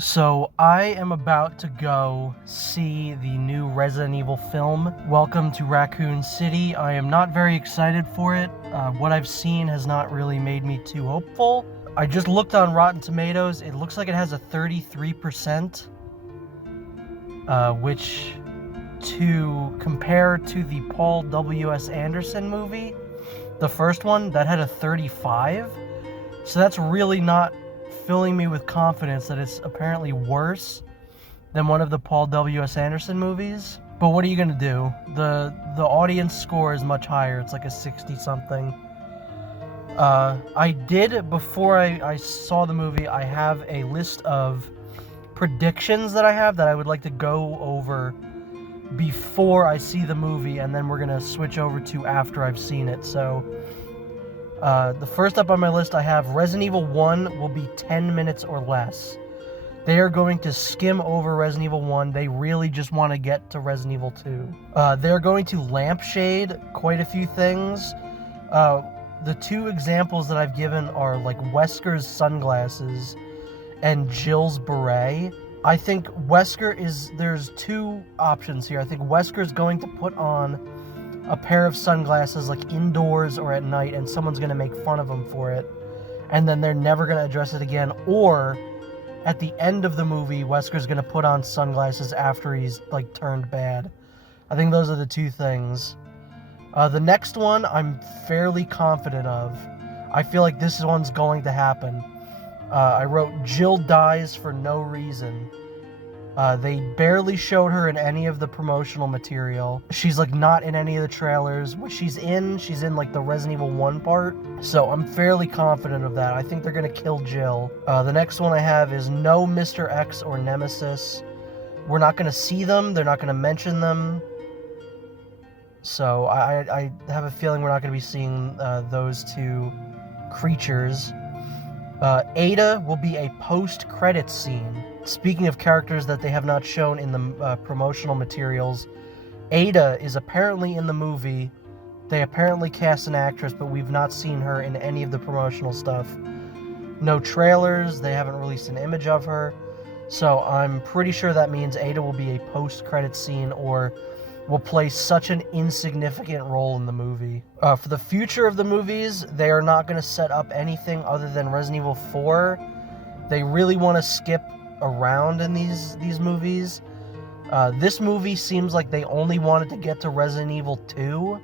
So I am about to go see the new Resident Evil film, Welcome to Raccoon City. I am not very excited for it. What I've seen has not really made me too hopeful. I just looked on Rotten Tomatoes. It looks like it has a 33%, which to compare to the Paul W.S. Anderson movie, the first one, that had a 35. So that's really not filling me with confidence that it's apparently worse than one of the Paul W.S. Anderson movies. But what are you gonna do? The audience score is much higher. It's like a 60-something. I did, before I saw the movie, I have a list of predictions that I have that I would like to go over before I see the movie, and then we're gonna switch over to after I've seen it. So the first up on my list, I have Resident Evil 1 will be 10 minutes or less. They are going to skim over Resident Evil 1. They really just want to get to Resident Evil 2. They're going to lampshade quite a few things. The two examples that I've given are like Wesker's sunglasses and Jill's beret. I think there's two options here. I think Wesker's going to put on a pair of sunglasses like indoors or at night, and someone's going to make fun of him for it, and then they're never going to address it again. Or at the end of the movie, Wesker's going to put on sunglasses after he's like turned bad. I think those are the two things. The next one I'm fairly confident of. I feel like this one's going to happen. I wrote Jill dies for no reason. They barely showed her in any of the promotional material. She's like not in any of the trailers. What she's in like the Resident Evil 1 part. So I'm fairly confident of that. I think they're gonna kill Jill. The next one I have is no Mr. X or Nemesis. We're not gonna see them. They're not gonna mention them. So I have a feeling we're not gonna be seeing those two creatures. Ada will be a post-credits scene. Speaking of characters that they have not shown in the promotional materials, Ada is apparently in the movie. They apparently cast an actress, but we've not seen her in any of the promotional stuff. No trailers, they haven't released an image of her. So I'm pretty sure that means Ada will be a post-credits scene or will play such an insignificant role in the movie. For the future of the movies, they are not going to set up anything other than Resident Evil 4. They really want to skip around in these movies. This movie seems like they only wanted to get to Resident Evil 2,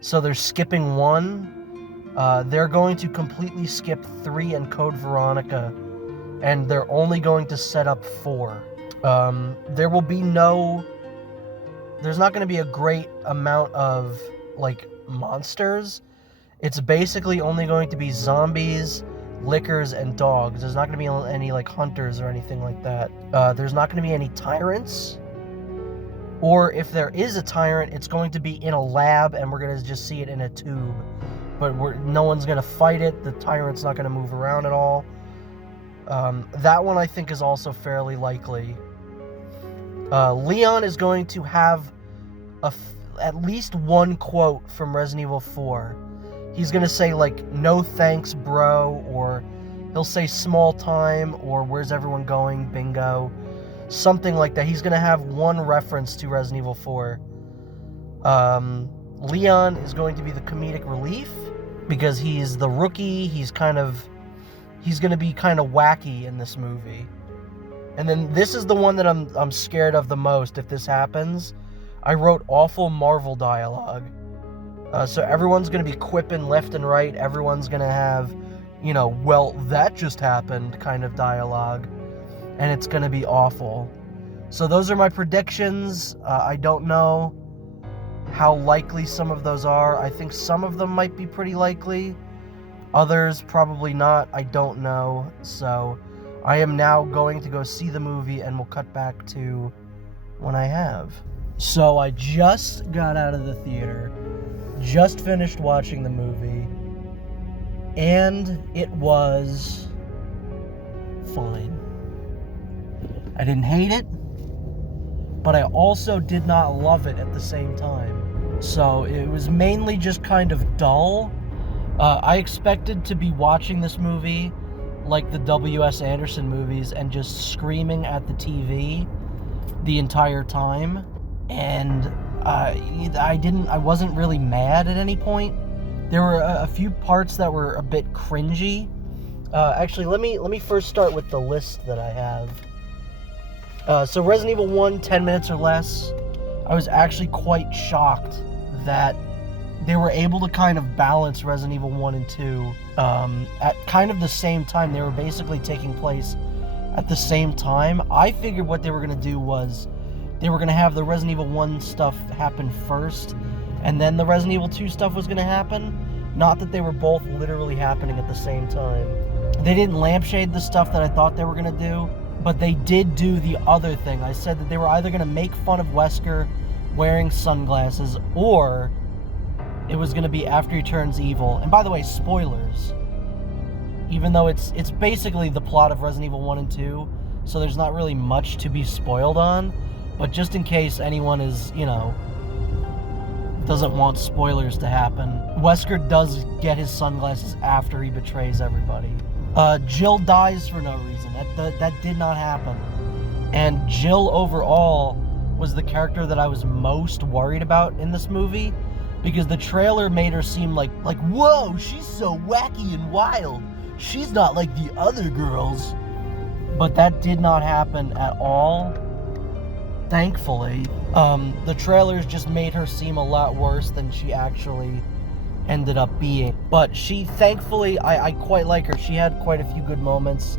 so they're skipping 1. They're going to completely skip 3 and Code Veronica, and they're only going to set up 4. There's not going to be a great amount of like monsters. It's basically only going to be zombies, lickers, and dogs. There's not going to be any like hunters or anything like that. There's not going to be any tyrants. Or if there is a tyrant, it's going to be in a lab and we're going to just see it in a tube. But no one's going to fight it. The tyrant's not going to move around at all. That one I think is also fairly likely. Leon is going to have at least one quote from Resident Evil 4. He's going to say, like, no thanks, bro, or he'll say small time, or where's everyone going, bingo. Something like that. He's going to have one reference to Resident Evil 4. Leon is going to be the comedic relief, because he's the rookie. He's going to be kind of wacky in this movie. And then this is the one that I'm scared of the most if this happens. I wrote awful Marvel dialogue. So everyone's going to be quipping left and right. Everyone's going to have, well, that just happened kind of dialogue. And it's going to be awful. So those are my predictions. I don't know how likely some of those are. I think some of them might be pretty likely. Others probably not. I don't know. So I am now going to go see the movie, and we'll cut back to when I have. So I just got out of the theater, just finished watching the movie, and it was fine. I didn't hate it, but I also did not love it at the same time. So it was mainly just kind of dull. I expected to be watching this movie like the W.S. Anderson movies and just screaming at the TV the entire time. And I wasn't really mad at any point. There were a few parts that were a bit cringy. Actually, let me first start with the list that I have. So Resident Evil 1, 10 minutes or less. I was actually quite shocked that they were able to kind of balance Resident Evil 1 and 2 at kind of the same time. They were basically taking place at the same time. I figured what they were going to do was they were going to have the Resident Evil 1 stuff happen first, and then the Resident Evil 2 stuff was going to happen. Not that they were both literally happening at the same time. They didn't lampshade the stuff that I thought they were going to do, but they did do the other thing. I said that they were either going to make fun of Wesker wearing sunglasses, or it was going to be after he turns evil. And by the way, spoilers. Even though it's basically the plot of Resident Evil 1 and 2, so there's not really much to be spoiled on. But just in case anyone is, doesn't want spoilers to happen, Wesker does get his sunglasses after he betrays everybody. Jill dies for no reason. That did not happen. And Jill overall was the character that I was most worried about in this movie, because the trailer made her seem like whoa, she's so wacky and wild. She's not like the other girls. But that did not happen at all. Thankfully, the trailers just made her seem a lot worse than she actually ended up being. But thankfully, I quite like her. She had quite a few good moments.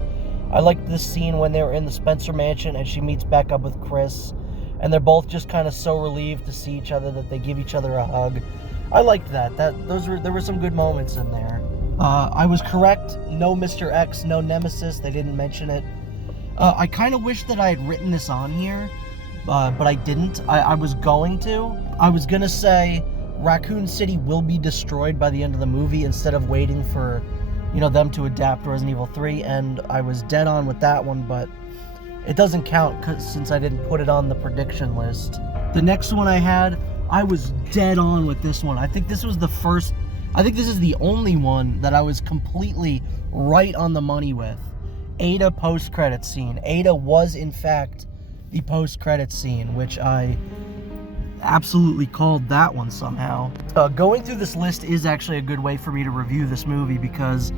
I liked this scene when they were in the Spencer mansion and she meets back up with Chris, and they're both just kind of so relieved to see each other that they give each other a hug. I liked that. There were some good moments in there. I was correct. No Mr. X, no Nemesis. They didn't mention it. I kind of wish that I had written this on here, but I didn't. I was going to. I was going to say Raccoon City will be destroyed by the end of the movie instead of waiting for, them to adapt Resident Evil 3, and I was dead on with that one, but it doesn't count since I didn't put it on the prediction list. The next one I had, I was dead on with this one. I think this is the only one that I was completely right on the money with. Ada post-credit scene. Ada was, in fact, the post-credit scene, which I absolutely called that one somehow. Going through this list is actually a good way for me to review this movie, because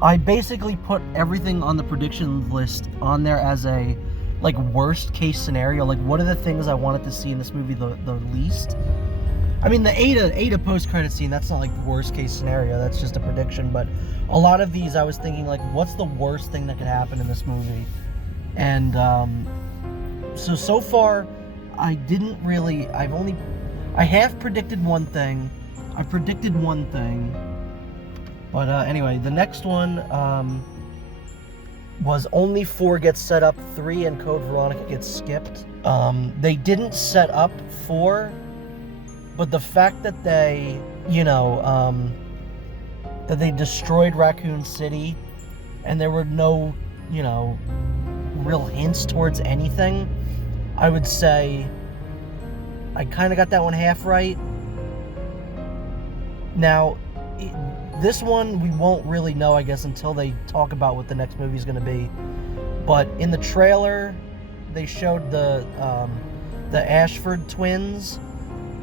I basically put everything on the prediction list on there as a, worst case scenario. What are the things I wanted to see in this movie the least? I mean, the Ada post-credit scene, that's not, worst case scenario. That's just a prediction. But a lot of these, I was thinking, what's the worst thing that could happen in this movie? And, so far, I didn't really... I half predicted one thing. I predicted one thing. But, anyway, the next one, was only 4 gets set up, 3 and Code Veronica gets skipped. They didn't set up 4... But the fact that they, that they destroyed Raccoon City and there were no, real hints towards anything, I would say I kind of got that one half right. Now, this one we won't really know, I guess, until they talk about what the next movie is going to be. But in the trailer, they showed the Ashford twins.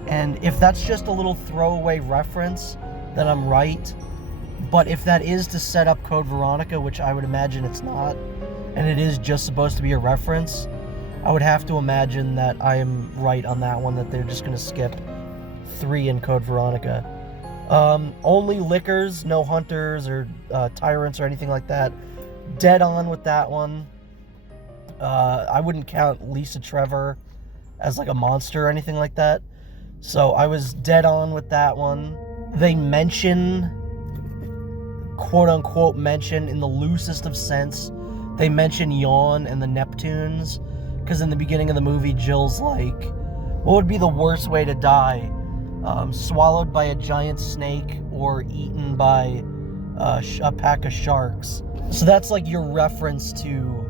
And if that's just a little throwaway reference, then I'm right. But if that is to set up Code Veronica, which I would imagine it's not, and it is just supposed to be a reference, I would have to imagine that I am right on that one, that they're just going to skip 3 in Code Veronica. Only Lickers, no Hunters or Tyrants or anything like that. Dead on with that one. I wouldn't count Lisa Trevor as a monster or anything like that. So I was dead on with that one. They mention, quote-unquote mention, in the loosest of sense, they mention Yawn and the Neptunes, because in the beginning of the movie, Jill's like, what would be the worst way to die? Swallowed by a giant snake or eaten by a pack of sharks. So that's your reference to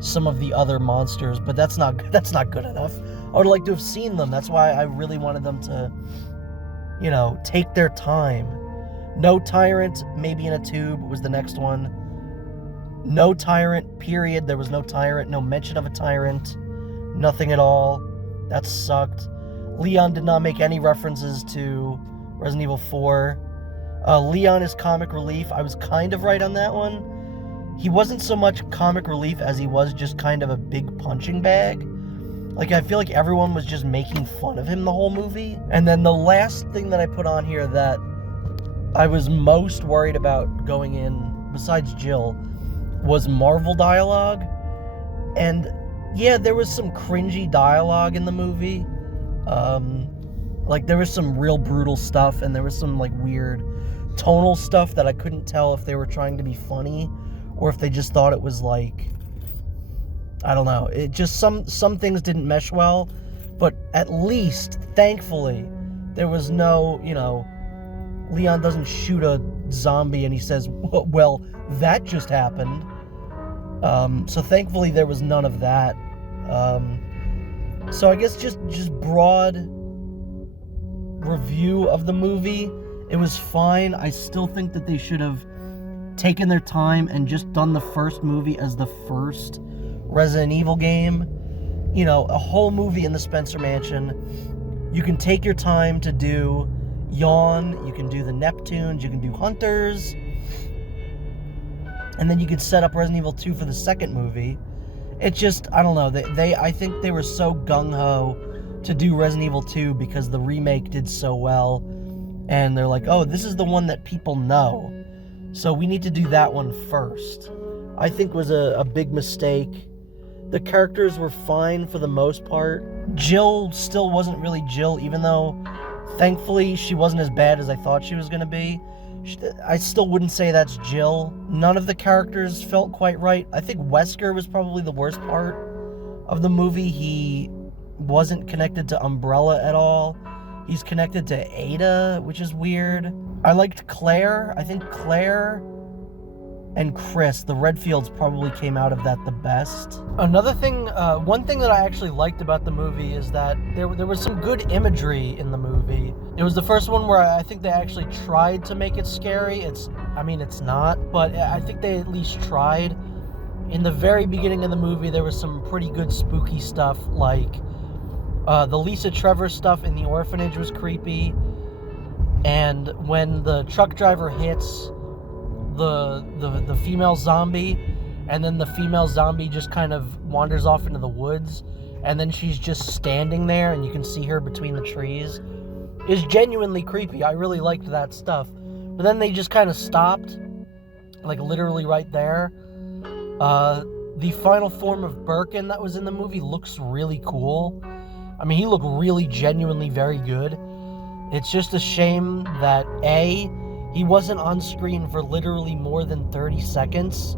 some of the other monsters, but that's not good enough. I would like to have seen them. That's why I really wanted them to, take their time. No Tyrant, maybe in a tube was the next one. No tyrant, period. There was no tyrant, no mention of a tyrant, nothing at all. That sucked. Leon did not make any references to Resident Evil 4. Leon is comic relief. I was kind of right on that one. He wasn't so much comic relief as he was just kind of a big punching bag. Like, I feel like everyone was just making fun of him the whole movie. And then the last thing that I put on here that I was most worried about going in, besides Jill, was Marvel dialogue. And yeah, there was some cringy dialogue in the movie. Like, there was some real brutal stuff, and there was some, like, weird tonal stuff that I couldn't tell if they were trying to be funny or if they just thought it was, like, I don't know. It just, some things didn't mesh well, but at least, thankfully, there was no, you know, Leon doesn't shoot a zombie and he says, well, that just happened. So thankfully there was none of that. So I guess just broad review of the movie, it was fine. I still think that they should have taken their time and just done the first movie as the first Resident Evil game. You know, a whole movie in the Spencer Mansion. You can take your time to do Yawn, you can do the Neptunes, you can do Hunters, and then you could set up Resident Evil 2 for the second movie. It just, I don't know, I think they were so gung-ho to do Resident Evil 2 because the remake did so well, and they're like, oh, this is the one that people know, so we need to do that one first. I think was a big mistake. The characters were fine for the most part. Jill still wasn't really Jill, even though, thankfully, she wasn't as bad as I thought she was going to be. I still wouldn't say that's Jill. None of the characters felt quite right. I think Wesker was probably the worst part of the movie. He wasn't connected to Umbrella at all. He's connected to Ada, which is weird. I liked Claire. I think Claire and Chris, the Redfields, probably came out of that the best. Another thing, one thing that I actually liked about the movie is that there was some good imagery in the movie. It was the first one where I think they actually tried to make it scary. It's not, but I think they at least tried. In the very beginning of the movie, there was some pretty good spooky stuff, like the Lisa Trevor stuff in the orphanage was creepy, and when the truck driver hits the female zombie, and then the female zombie just kind of wanders off into the woods, and then she's just standing there and you can see her between the trees, is genuinely creepy. I really liked that stuff. But then they just kind of stopped, like literally right there. The final form of Birkin that was in the movie looks really cool. I mean, he looked really genuinely very good. It's just a shame that he wasn't on screen for literally more than 30 seconds,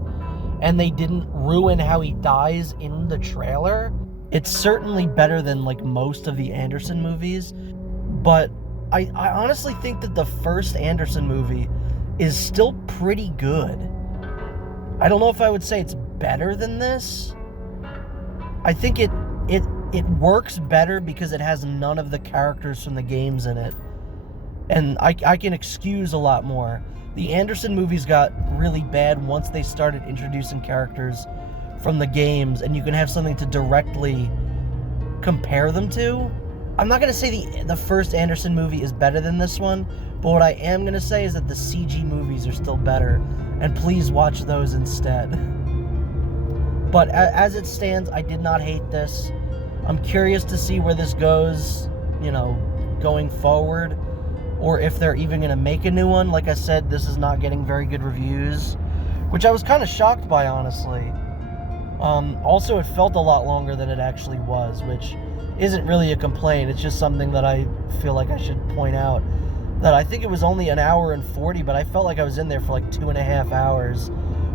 and they didn't ruin how he dies in the trailer. It's certainly better than, like, most of the Anderson movies, but I honestly think that the first Anderson movie is still pretty good. I don't know if I would say it's better than this. I think it works better because it has none of the characters from the games in it. And I can excuse a lot more. The Anderson movies got really bad once they started introducing characters from the games, and you can have something to directly compare them to. I'm not going to say the first Anderson movie is better than this one, but what I am going to say is that the CG movies are still better, and please watch those instead. But as it stands, I did not hate this. I'm curious to see where this goes, going forward, or if they're even going to make a new one. Like I said, this is not getting very good reviews, which I was kind of shocked by, honestly. Also, it felt a lot longer than it actually was, which isn't really a complaint. It's just something that I feel like I should point out, that I think it was only 1 hour and 40, but I felt like I was in there for like 2.5 hours,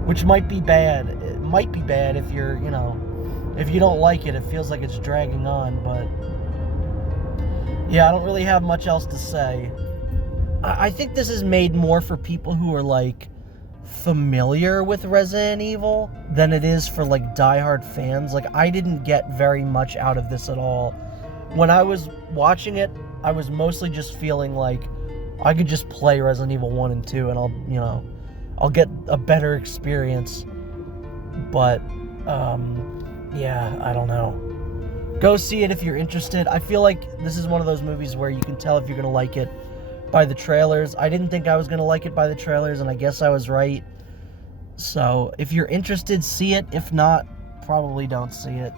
which might be bad. It might be bad if you're, if you don't like it, it feels like it's dragging on, but yeah, I don't really have much else to say. I think this is made more for people who are, like, familiar with Resident Evil than it is for, like, diehard fans. Like, I didn't get very much out of this at all. When I was watching it, I was mostly just feeling like I could just play Resident Evil 1 and 2 and I'll get a better experience. But, yeah, I don't know. Go see it if you're interested. I feel like this is one of those movies where you can tell if you're going to like it by the trailers. I didn't think I was going to like it by the trailers, and I guess I was right. So, if you're interested, see it. If not, probably don't see it.